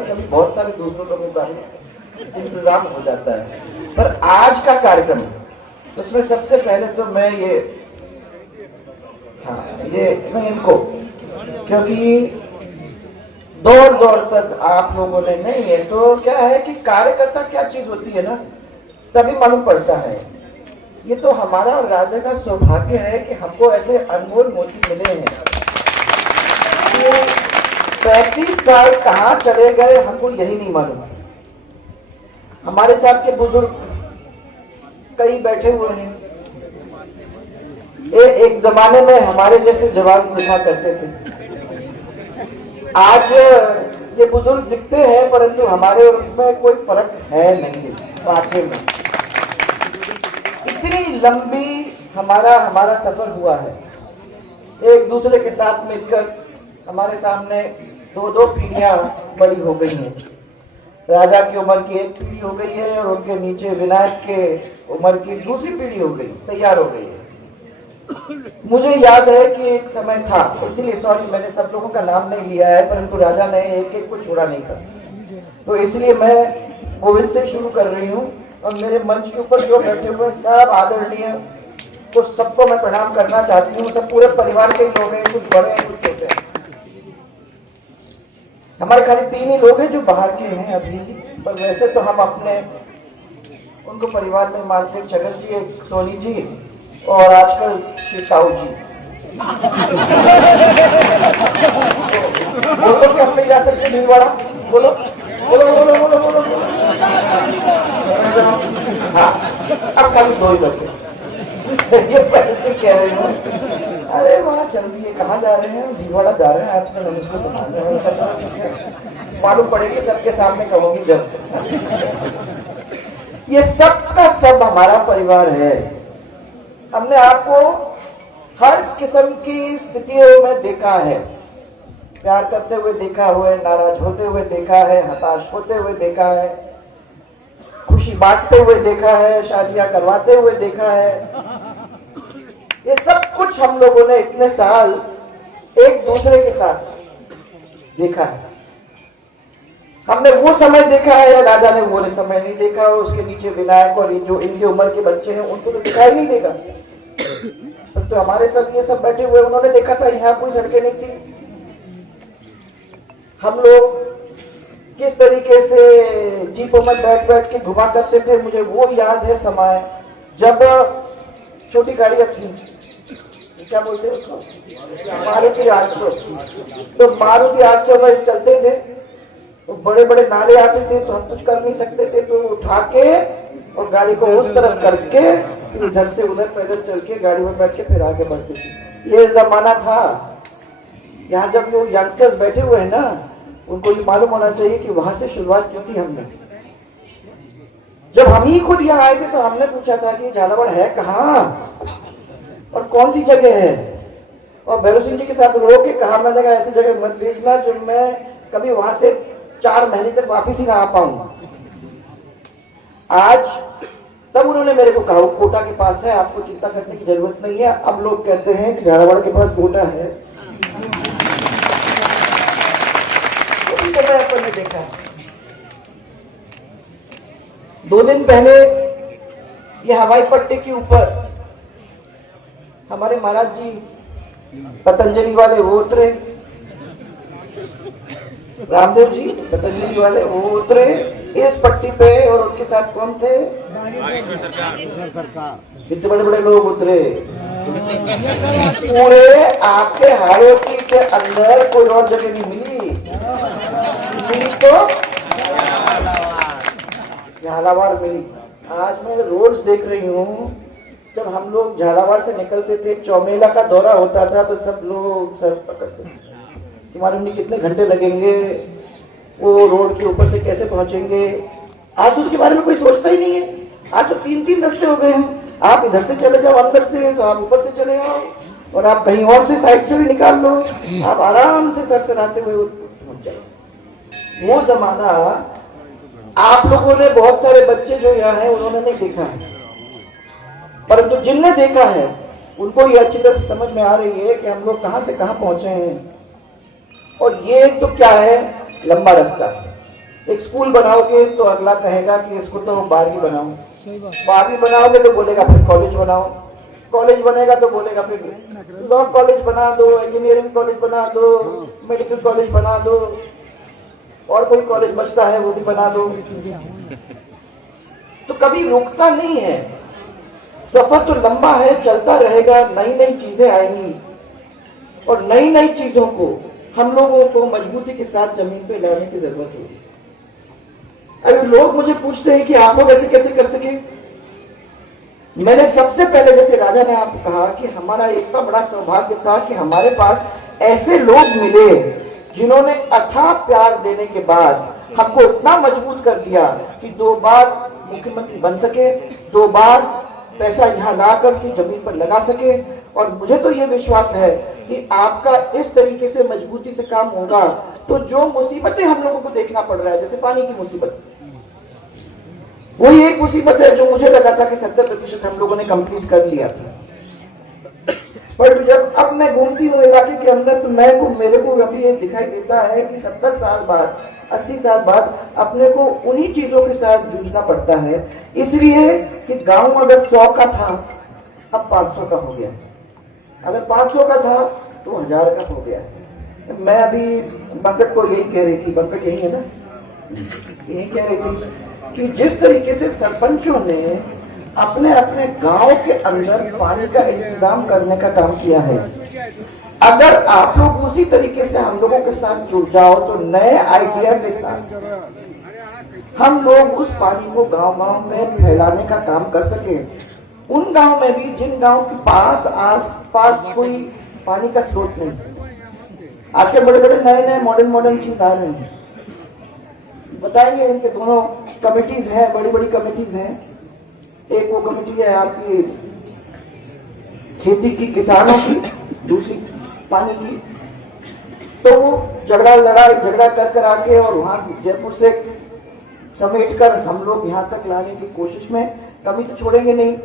नहीं, कभी बहुत सारे दूसरों लोगों का इंतजाम हो जाता है। पर आज का कार्यक्रम उसमें सबसे पहले तो मैं मैं इनको, क्योंकि दौड़ दौड़ तक आप लोगों ने नहीं है तो क्या है कि कार्यकर्ता क्या चीज होती है ना, तभी मालूम पड़ता है। ये तो हमारा और राजा का सौभाग्य है कि हमको ऐसे अनमोल मोती मिले हैं। 35 साल कहाँ चले गए हमको यही नहीं मालूम। हमारे साथ के बुजुर्ग कई बैठे हुए हैं। एक जमाने में हमारे जैसे जवान लिखा करते थे। आज ये बुजुर्ग दिखते हैं परंतु हमारे उनमें कोई फर्क है नहीं वाकई में। इतनी लंबी हमारा सफर हुआ है, एक दूसरे के साथ मिलकर हमारे सामने दो पीढ़ियां बड़ी हो गई हैं। राजा की उम्र की एक पीढ़ी हो गई है और उनके नीचे विनायक के उम्र की दूसरी पीढ़ी हो गई, तैयार हो गई है। मुझे याद है कि एक समय था, इसीलिए सॉरी मैंने सब लोगों का नाम नहीं लिया है, परंतु राजा ने एक एक को छोड़ा नहीं था, तो इसलिए मैं गोविंद से शुरू कर रही हूँ। और मेरे मंच के ऊपर जो बैठे हुए सब आदरणीय, तो सबको मैं प्रणाम करना चाहती हूँ। सब पूरे परिवार के लोग हैं, कुछ बड़े हैं कुछ छोटे हैं। हमारे खाली 3 ही लोग हैं जो बाहर के हैं अभी, पर वैसे तो हम अपने उनको परिवार में मानते हैं। जगत जी, एक सोनी जी और आजकल सीताऊ जी। बोलो कि हम नहीं जा सकते भीलवाड़ा, बोलो बोलो बोलो बोलो बोलो बोलो। हाँ, अब खाली 2 ही बचे। ये पहले से कह रही हूँ, अरे वहाँ चलती है, कहाँ जा रहे हैं, भीलवाड़ा जा रहे हैं आजकल, हम उसको संभाल रहे हैं। मालूम पड़ेगी सबके सामने कहूंगी जब। ये सब का सब हमारा परिवार है। हमने आपको हर किस्म की स्थितियों में देखा है, प्यार करते हुए देखा हुआ है, नाराज होते हुए देखा है, हताश होते हुए देखा है, खुशी बांटते हुए देखा है, शादियां करवाते हुए देखा है। ये सब कुछ हम लोगों ने इतने साल एक दूसरे के साथ देखा है। हमने वो समय देखा है, या राजा ने वो समय नहीं देखा, और उसके नीचे विनायक और जो इनकी उम्र के बच्चे हैं उनको तो दिखाई नहीं देगा। तो हमारे सब ये सब बैठे हुए उन्होंने देखा था, यहाँ कोई सड़कें नहीं थी। हम लोग किस तरीके से जीपों में बैठ बैठ के घुमा करते थे, मुझे वो याद है समय जब छोटी गाड़ियां थी, क्या बोलते हैं उसको, मारुति 800। तो मारुति 800 में चलते थे, तो बड़े बड़े नाले आते थे तो हम कुछ कर नहीं सकते थे, तो उठा के और गाड़ी को उस तरफ करके इधर से उधर पैदल चल के गाड़ी में बैठ के फिर आगे बढ़ते थे। ये जमाना था। यहाँ जब लोग यंगस्टर्स बैठे हुए हैं ना, उनको ये मालूम होना चाहिए कि वहां से शुरुआत की थी हमने। जब हम ही खुद यहाँ आए थे तो हमने पूछा था कि झालावाड़ है कहाँ और कौन सी जगह है, और भैरव सिंह जी के साथ रो के कहा, मैंने कहा ऐसी जगह मत भेजना जो मैं कभी वहां से 4 महीने तक वापिस ही ना आ पाऊं। आज तब उन्होंने मेरे को कहा कोटा के पास है, आपको चिंता करने की जरूरत नहीं है। अब लोग कहते हैं कि झालावाड़ के पास कोटा है। उसी समय अपन ने देखा। 2 दिन पहले ये हवाई पट्टी के ऊपर हमारे महाराज जी पतंजलि वाले वो उतरे, रामदेव जी पतंजलि वाले वो उतरे इस पट्टी पे, और उनके साथ कौन थे, कितने बड़े बड़े लोग उतरे। पूरे आपके हाड़ों के अंदर कोई और जगह नहीं मिली तो झालावाड़ मिली। आज मैं रोड्स देख रही हूँ, जब हम लोग झालावाड़ से निकलते थे, चौमेला का दौरा होता था तो सब लोग सर पकड़ते थे कि मालूम नहीं कितने घंटे लगेंगे, वो रोड के ऊपर से कैसे पहुंचेंगे। आज उसके बारे में कोई सोचता ही नहीं है। आज तो 3-3 रास्ते हो गए हैं, आप इधर से चले जाओ अंदर से, तो आप ऊपर से चले आओ, और आप कहीं और से साइड से भी निकाल लो, आप आराम से सर सराते हुए पहुंच जाओ। वो जमाना आप लोगों ने, बहुत सारे बच्चे जो यहाँ हैं उन्होंने नहीं देखा है, परंतु जिनने देखा है उनको ये अच्छी तरह से समझ में आ रही है कि हम लोग कहां से कहां पहुंचे हैं। और ये तो क्या है, लंबा रास्ता। 2 दिन पहले एक स्कूल बनाओगे तो अगला कहेगा कि इसको तो 12वीं बनाओ, 12वीं बनाओगे तो बोलेगा फिर कॉलेज बनाओ, कॉलेज बनेगा तो बोलेगा फिर लॉ कॉलेज बना दो, इंजीनियरिंग कॉलेज बना दो, मेडिकल कॉलेज बना दो, और कोई कॉलेज बचता है वो भी बना दो। तो कभी रुकता नहीं है, सफर तो लंबा है, चलता रहेगा, नई नई चीजें आएंगी और नई नई चीजों को हम लोगों को मजबूती के साथ जमीन पे लाने की जरूरत होगी। अभी लोग मुझे पूछते हैं कि आप लोग ऐसे कैसे कर सके। मैंने सबसे पहले, जैसे राजा ने आपको कहा कि हमारा इतना बड़ा सौभाग्य था कि हमारे पास ऐसे लोग मिले जिन्होंने अथाह प्यार देने के बाद हमको इतना मजबूत कर दिया कि 2 बार मुख्यमंत्री बन सके, 2 बार पैसा यहाँ ला करके जमीन पर लगा सके। और मुझे तो ये विश्वास है कि आपका इस तरीके से मजबूती से काम होगा तो जो मुसीबतें हम लोगों को देखना पड़ रहा है, जैसे पानी की मुसीबत, वही एक मुसीबत है जो मुझे लगा था कि 70% हम लोगों ने कंप्लीट कर लिया था। पर जब अब मैं घूमती हूँ इलाके के अंदर तो मेरे को अभी ये दिखाई देता है कि 70 साल बाद, 80 साल बाद अपने को उन्हीं चीजों के साथ जूझना पड़ता है, इसलिए कि गांव अगर 100 का था अब 500 का हो गया, अगर 500 का था तो 1000 का हो गया। मैं अभी बंकट को यही कह रही थी, बंकट यही है ना, यही कह रही थी कि जिस तरीके से सरपंचों ने अपने अपने गांव के अंदर पानी का इंतजाम करने का काम किया है, अगर आप लोग उसी तरीके से हम लोगों के साथ जुड़ जाओ तो नए आइडिया के साथ हम लोग उस पानी को गांव-गांव में फैलाने का काम कर सके। उन गांव में भी जिन गांव के पास आस पास कोई पानी का स्रोत नहीं, आजकल बड़े बड़े नए मॉडर्न चीज आ रहे हैं, बताएंगे। इनके दोनों कमिटीज हैं, बड़ी बड़ी कमिटीज हैं। एक वो कमेटी है आपकी खेती की, किसानों की, दूसरी पानी की। तो वो झगड़ा कर आके और वहां जयपुर से समेट कर हम लोग यहाँ तक लाने की कोशिश में कभी तो छोड़ेंगे नहीं।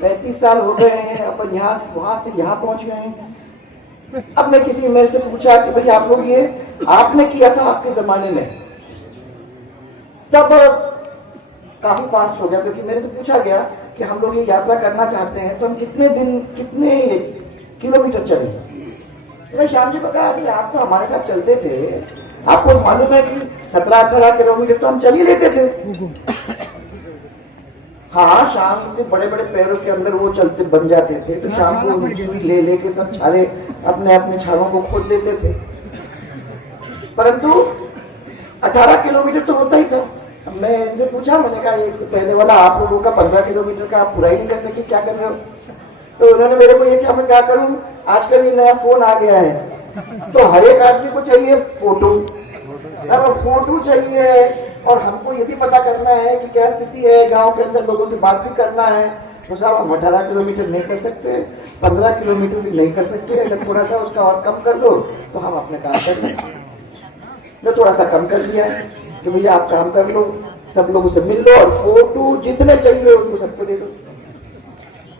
35 साल हो गए हैं, अपन वहां से यहाँ पहुंच गए हैं। अब मैं किसी मेरे से पूछा कि भाई आप लोग ये आपने किया था आपके जमाने में, तब काफी फास्ट हो गया, क्योंकि मेरे से पूछा गया कि हम लोग ये यात्रा करना चाहते हैं तो हम कितने किलोमीटर चले। मैं श्याम जी को कहा अभी आप तो हमारे साथ चलते थे, आपको मालूम है कि 17-18 किलोमीटर तो हम चल ही लेते थे। हाँ, शाम के बड़े बड़े पैरों के अंदर वो चलते बन जाते थे, तो शाम को सुई ले लेके सब छाले अपने अपने छालों को खोल देते थे, परंतु 18 किलोमीटर तो होता ही था। मैं इनसे पूछा, मैंने कहा ये पहले वाला आप लोगों का 15 किलोमीटर का आप पूरा ही नहीं कर सके, क्या कर रहे हो? तो उन्होंने मेरे को ये क्या, मैं क्या करूं, आजकल ये नया फोन आ गया है तो हर एक आदमी को चाहिए फोटो, अब फोटो चाहिए और हमको ये भी पता करना है कि क्या स्थिति है, गांव के अंदर लोगों से बात भी करना है। तो साहब हम 18 किलोमीटर नहीं कर सकते, 15 किलोमीटर भी नहीं कर सकते, अगर थोड़ा सा उसका और कम कर दो तो हम अपने काम कर लें। तो थोड़ा सा कम कर दिया कि भैया आप काम कर लो, सब लोगों से मिल लो और फोटो जितने चाहिए उनको सबको दे दो।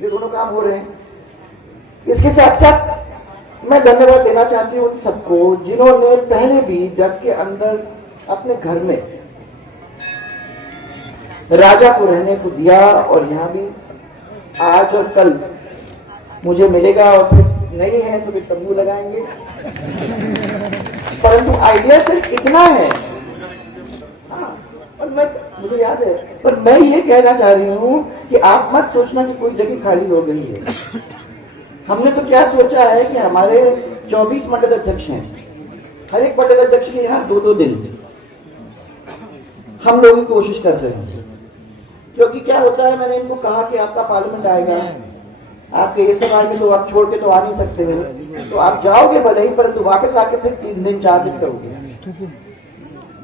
ये दोनों काम हो रहे हैं। इसके साथ साथ मैं धन्यवाद देना चाहती हूँ उन सबको जिन्होंने पहले भी डग के अंदर अपने घर में राजा को रहने को दिया, और यहाँ भी आज और कल मुझे मिलेगा, और फिर नहीं है तो फिर तंबू लगाएंगे। परंतु आइडिया सिर्फ इतना है, हाँ, और मुझे याद है, पर मैं ये कहना चाह रही हूँ कि आप मत सोचना कि कोई जगह खाली हो गई है। हमने तो क्या सोचा है कि हमारे 24 मंडल अध्यक्ष हैं, हर एक मंडल अध्यक्ष के यहाँ 2-2 दिन हम लोग की कोशिश कर रहे हैं। क्योंकि क्या होता है, मैंने इनको कहा कि आपका पार्लियामेंट आएगा, आपके ये सब आएंगे तो आप छोड़ के तो आ नहीं सकते हो, तो आप जाओगे भले ही, परंतु वापस आके फिर 3 दिन 4 दिन करोगे।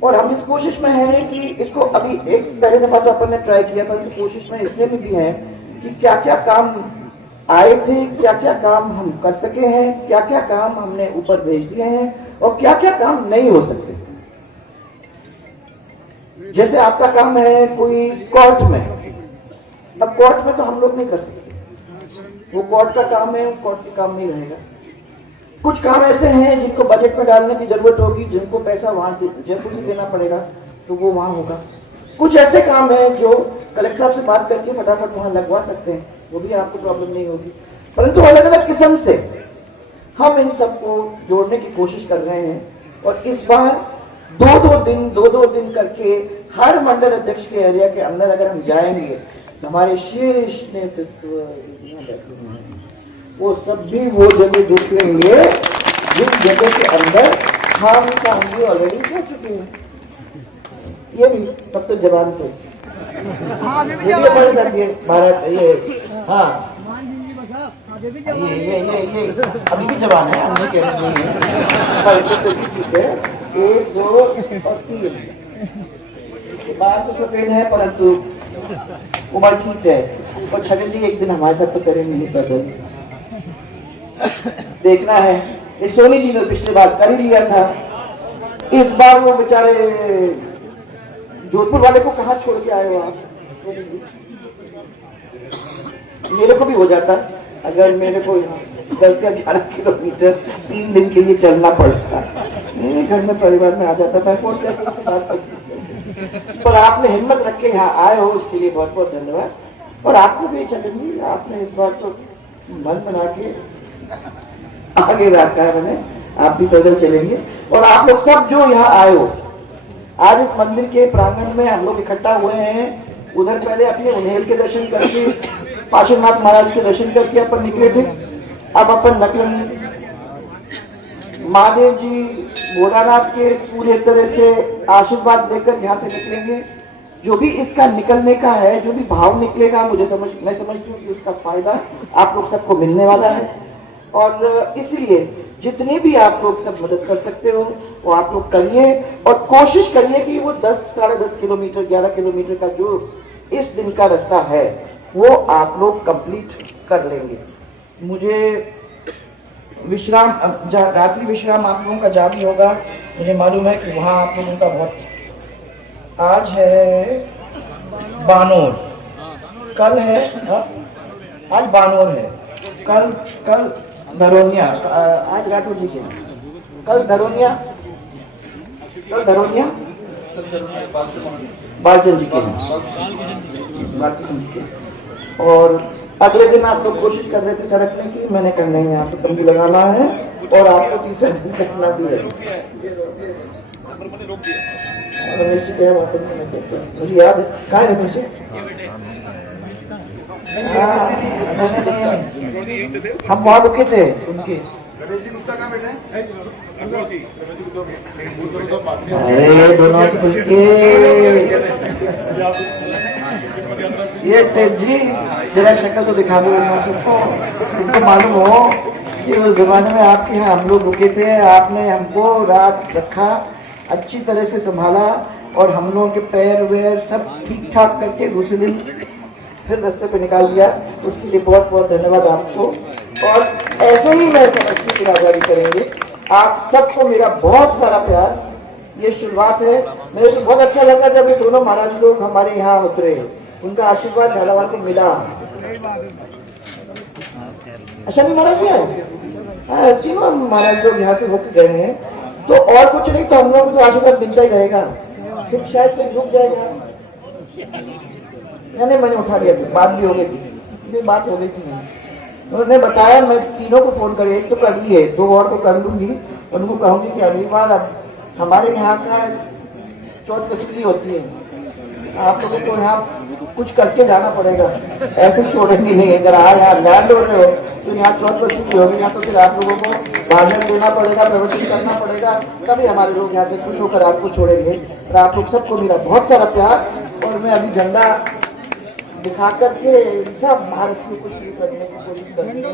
और हम इस कोशिश में हैं कि इसको अभी एक पहले दफा तो अपन ने ट्राई किया, परंतु कोशिश में इसलिए भी है कि क्या क्या काम आए थे, क्या क्या काम हम कर सके हैं, क्या क्या काम हमने ऊपर भेज दिए हैं और क्या क्या काम नहीं हो सकते। जैसे आपका काम है कोई कोर्ट में, अब कोर्ट में तो हम लोग नहीं कर सकते, वो कोर्ट का काम है, कोर्ट का काम नहीं रहेगा। कुछ काम ऐसे हैं जिनको बजट में डालने की जरूरत होगी, जिनको पैसा वहां जयपुर से देना पड़ेगा, तो वो वहाँ होगा। कुछ ऐसे काम है जो कलेक्टर साहब से बात करके फटाफट वहाँ लगवा सकते हैं, वो भी आपको प्रॉब्लम नहीं होगी। परंतु अलग अलग किस्म से हम इन सबको जोड़ने की कोशिश कर रहे हैं, और इस बार दो दिन करके हर मंडल अध्यक्ष के एरिया के अंदर अगर हम जाएंगे, हमारे शीर्ष नेतृत्व वो सब भी वो जगह देखेंगे जिस जगह के अंदर हम काम भी ऑलरेडी कर चुके हैं। ये भी तब तो जवान थे, ये भी हमारे साथ ये भारत ये हाँ ये अभी भी जवान है, हमने कह रहे हैं 1 2 और 3 बाल तो सफेद है परंतु उम्र ठीक है। और छगन जी एक दिन हमारे साथ तो करेंगे नहीं, बदल देखना है। ये सोनी जी ने पिछली बार कर ही लिया था, इस बार वो बेचारे जोधपुर वाले को कहाँ छोड़ के आए हो आप? मेरे को भी हो जाता अगर मेरे को 10 या 11 किलोमीटर 3 दिन के लिए चलना पड़ता, मेरे घर में परिवार में आ जाता, मैं फोन करके उससे बात करती। पर आपने हिम्मत रख के यहाँ आए हो, उसके लिए बहुत बहुत धन्यवाद। और आपको भी चलेंगी, आपने इस बार तो मन बना के आगे रखा है मैंने, आप भी पैदल चलेंगे। और आप लोग सब जो यहाँ आए हो, आज इस मंदिर के प्रांगण में हम लोग इकट्ठा हुए हैं। उधर पहले अपने उन्हेल के दर्शन करके, पार्श्वनाथ महाराज के दर्शन करके अपन निकले थे। अब अपन नकलन महादेव जी भोलानाथ के पूरे तरह से आशीर्वाद लेकर यहाँ से निकलेंगे। जो भी इसका निकलने का है, जो भी भाव निकलेगा, मैं समझती हूँ कि उसका फायदा आप लोग सबको मिलने वाला है। और इसलिए जितने भी आप लोग सब मदद कर सकते हो वो आप लोग करिए, और कोशिश करिए कि वो 10 साढ़े 10 किलोमीटर 11 किलोमीटर का जो इस दिन का रास्ता है वो आप लोग कंप्लीट कर लेंगे। मुझे विश्राम, रात्रि विश्राम आप लोगों का जहाँ भी होगा, मुझे मालूम है कि वहाँ आप लोगों का बहुत, आज है बानोर, कल है आज बानोर है, कल धरोनिया, आज राठौर जी के, कल धरोनिया बालचंद जी के हैं। और अगले दिन आप लोग कोशिश कर रहे थे सरकने की, मैंने कहा नहीं, आपको तंबू लगाना है और आपको तीसरे दिन करना भी है। रमेश जी क्या बात है, मुझे याद है, कहाँ है रमेश जी? हम वहाँ रुके थे उनके। अरे दोनों ये सेठ जी जरा शक्ल तो दिखा दो सबको, उनको मालूम हो कि उस जमाने में आपके यहाँ हम लोग रुके थे, आपने हमको रात रखा, अच्छी तरह से संभाला और हम लोगों के पैर वैर सब ठीक ठाक करके दूसरे दिन फिर रास्ते पे निकाल दिया। उसके लिए बहुत बहुत धन्यवाद आपको। और ऐसे ही मैं समझती की राजगारी करेंगे। आप सबको मेरा बहुत सारा प्यार, ये शुरुआत है। मेरे को बहुत अच्छा लगा जब ये दोनों महाराज लोग हमारे यहाँ उतरे, उनका आशीर्वाद झालावाड़ को मिला। अच्छा नहीं महाराज भी आए, तीनों महाराज लोग यहाँ से होकर गए हैं, तो और कुछ नहीं तो हम लोग को तो आशीर्वाद मिलता ही रहेगा। फिर शायद कोई रुक जाएगा, यानी मैंने उठा लिया था, बात भी हो गई थी, बात हो गई थी। उन्होंने बताया मैं तीनों को फोन करे, एक तो कर लिए, 2 और को कर लूंगी। उनको कहूंगी कि अगली बार अब हमारे यहाँ का चौथ वसूली होती है, आप लोगों को यहाँ कुछ करके जाना पड़ेगा, ऐसे छोड़ेंगे नहीं। अगर यहाँ लैंड हो रहे हो तो यहाँ चौथ वसूली होगी, यहाँ तो फिर आप लोगों को भाषण देना पड़ेगा, प्रवचन करना पड़ेगा, तभी हमारे लोग यहाँ से खुश होकर आपको छोड़ेंगे। और आप लोग सबको मेरा बहुत सारा प्यार। और मैं अभी झंडा दिखा करके सब भारत में कुछ भी करने की कोशिश करूँगा।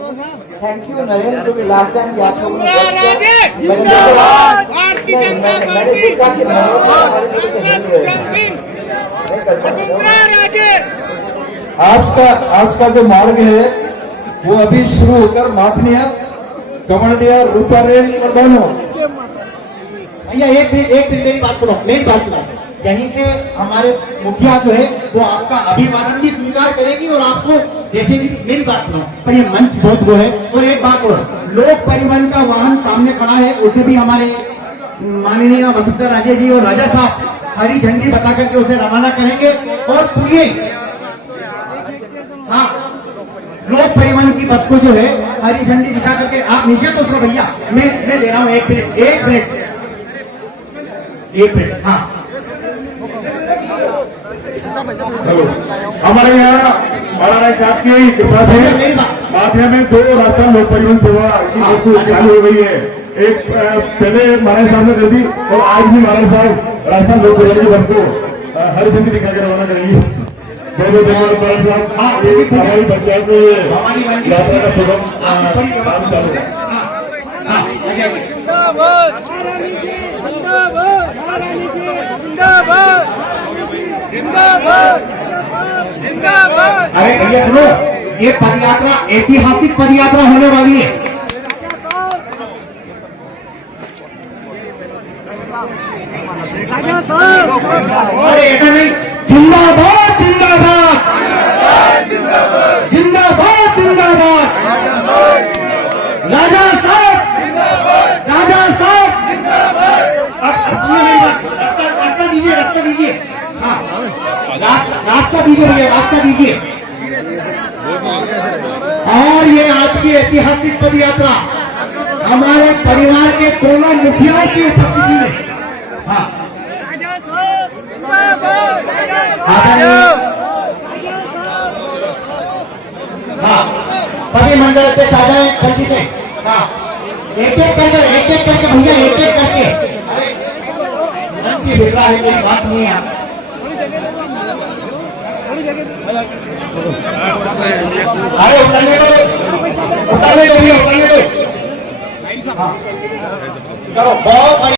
थैंक यू नरेंद्र, क्योंकि लास्ट टाइम आप लोगों ने आज का जो मार्ग है वो अभी शुरू होकर माथनिया, कमंडिया, रूपारेल और बहनों, भैया एक मेरी बात सुनो, मेरी बात सुनो। यहीं से हमारे मुखिया जो है वो आपका अभिवादन भी स्वीकार करेगी और आपको देखेगी। मेरी बात सुनो, पर ये मंच बहुत वो है। और एक बात और, लोक परिवहन का वाहन सामने खड़ा है, उसे भी हमारे माननीय वसुंधरा राजे जी और राजा साहब हरी झंडी बता करके उसे रवाना करेंगे। और सुनिए, हाँ, लोक परिवहन की बस को जो है हरी झंडी दिखा करके आप नीचे तो उतरो भैया, मैं दे रहा हूं 1 मिनट 1 मिनट। हाँ, हमारे यहाँ महाराज साहब की कृपा से मेरी बात, माध्यम में 2 रास्ता लोक परिवहन सेवा की वस्तु चालू हो गई है। एक पहले महाराज साहब ने कर दी और आज भी महाराज साहब रास्ता लोक परिवहन की बस को हरी झंडी दिखा के रवाना करेंगी। बहुत महाराज साहब, हाँ, ये हमारी पंचायत में ये भवानी मंडी यात्रा का सुगम आपकी बड़ी काम चालू है। हाँ, आगे, आगे। अरे भैया सुनो, ये पदयात्रा ऐतिहासिक पदयात्रा होने वाली है। अरे ऐसा नहीं, जिंदाबाद जिंदाबाद जिंदाबाद जिंदाबाद, राजा साहब रास्ता दीजिए, रास्ता दीजिए। हाँ, रास्ता दीजिए भैया, रास्ता दीजिए। और ये आज की ऐतिहासिक पद यात्रा हमारे परिवार के दोनों मुखियाओं की उपस्थिति में, हाँ, हाँ, सभी मंडल अध्यक्ष आ जाए जल्दी से। हाँ, एक एक करके भैया, एक एक करके। अरे बेटा है, कोई बात नहीं है। अरे उतरने दो, उतरने दो। हाँ, चलो बहुत